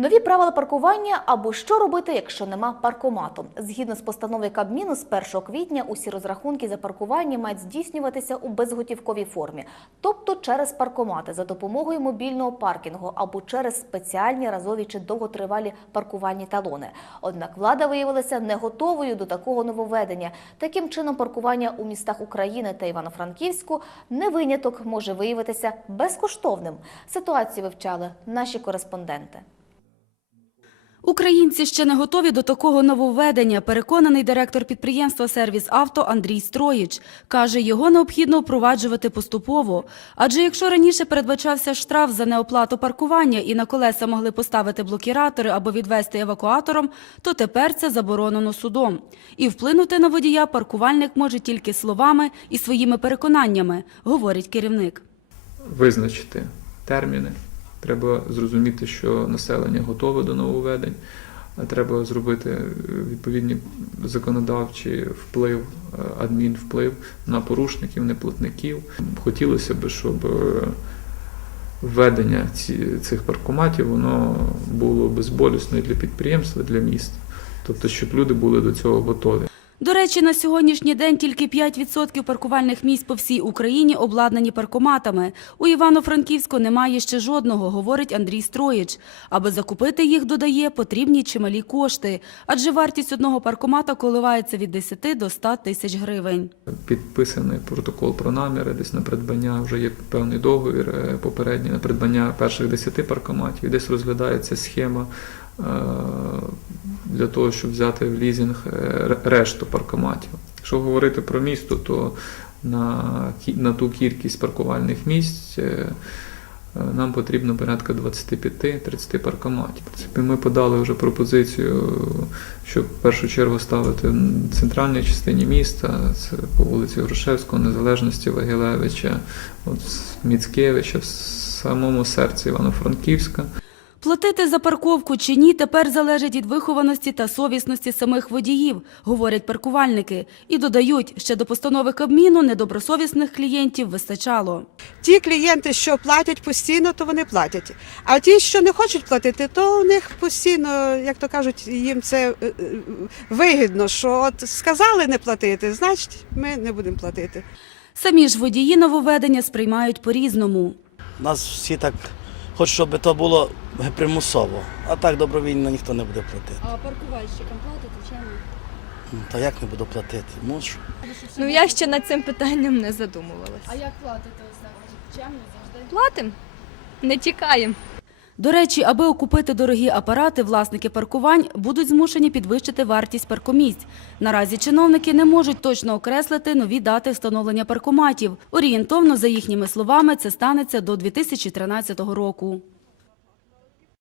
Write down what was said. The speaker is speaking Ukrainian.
Нові правила паркування або що робити, якщо нема паркомату. Згідно з постановою Кабміну, з 1 квітня усі розрахунки за паркування мають здійснюватися у безготівковій формі, тобто через паркомати за допомогою мобільного паркінгу або через спеціальні разові чи довготривалі паркувальні талони. Однак влада виявилася не готовою до такого нововведення. Таким чином, паркування у містах України та Івано-Франківську не виняток може виявитися безкоштовним. Ситуацію вивчали наші кореспонденти. Українці ще не готові до такого нововведення, переконаний директор підприємства «Сервіс Авто» Андрій Строїч. Каже, його необхідно впроваджувати поступово. Адже якщо раніше передбачався штраф за неоплату паркування і на колеса могли поставити блокіратори або відвести евакуатором, то тепер це заборонено судом. І вплинути на водія паркувальник може тільки словами і своїми переконаннями, говорить керівник. визначити терміни. Треба зрозуміти, що населення готове до нововведень. а Треба зробити е, відповідні законодавчий вплив, е, адмінвплив на порушників, неплатників. Хотілося б, щоб е, введення цих паркоматів воно було безболісно і для підприємства, і для міст. Тобто, щоб люди були до цього готові. До речі, на сьогоднішній день тільки 5% паркувальних місць по всій Україні обладнані паркоматами. У Івано-Франківську немає ще жодного, говорить Андрій Строїч. Аби закупити їх, додає, потрібні чималі кошти, адже вартість одного паркомата коливається від 10 до 100 тисяч гривень. Підписаний протокол про наміри, десь на придбання вже є певний договір е, попередній на придбання перших 10 паркоматів. Десь розглядається схема для того, щоб взяти в лізинг е, решту паркоматів. Якщо говорити про місто, то на, на ту кількість паркувальних місць. е, е, Нам потрібно порядка 25-30 паркоматів. В Ми подали вже пропозицію, щоб в першу чергу ставити в центральній частині міста, це по вулиці Грушевського, Незалежності Вагілевича, от Міцкевича, в самому серці Івано-Франківська. Платити за парковку чи ні тепер залежить від вихованості та совісності самих водіїв, говорять паркувальники. І додають, ще до постанови Кабміну недобросовісних клієнтів вистачало. Ті клієнти, що платять постійно, то вони платять. А ті, що не хочуть платити, то у них постійно, як то кажуть, їм це е, е, вигідно, що от сказали не платити, значить ми не будемо платити. Самі ж водії нововведення сприймають по-різному. Нас всі так хочуть, щоб то було примусово, а так добровільно ніхто не буде платити. А паркувальщикам платите чи ні? Ну, Та як не буду платити? Мушу. Ну я ще над цим питанням не задумувалась. А як платите ось так? Чемно завжди? Платимо, не тікаємо. До речі, аби окупити дорогі апарати, власники паркувань будуть змушені підвищити вартість паркомісць. Наразі чиновники не можуть точно окреслити нові дати встановлення паркоматів. Орієнтовно, за їхніми словами, це станеться до 2013 року.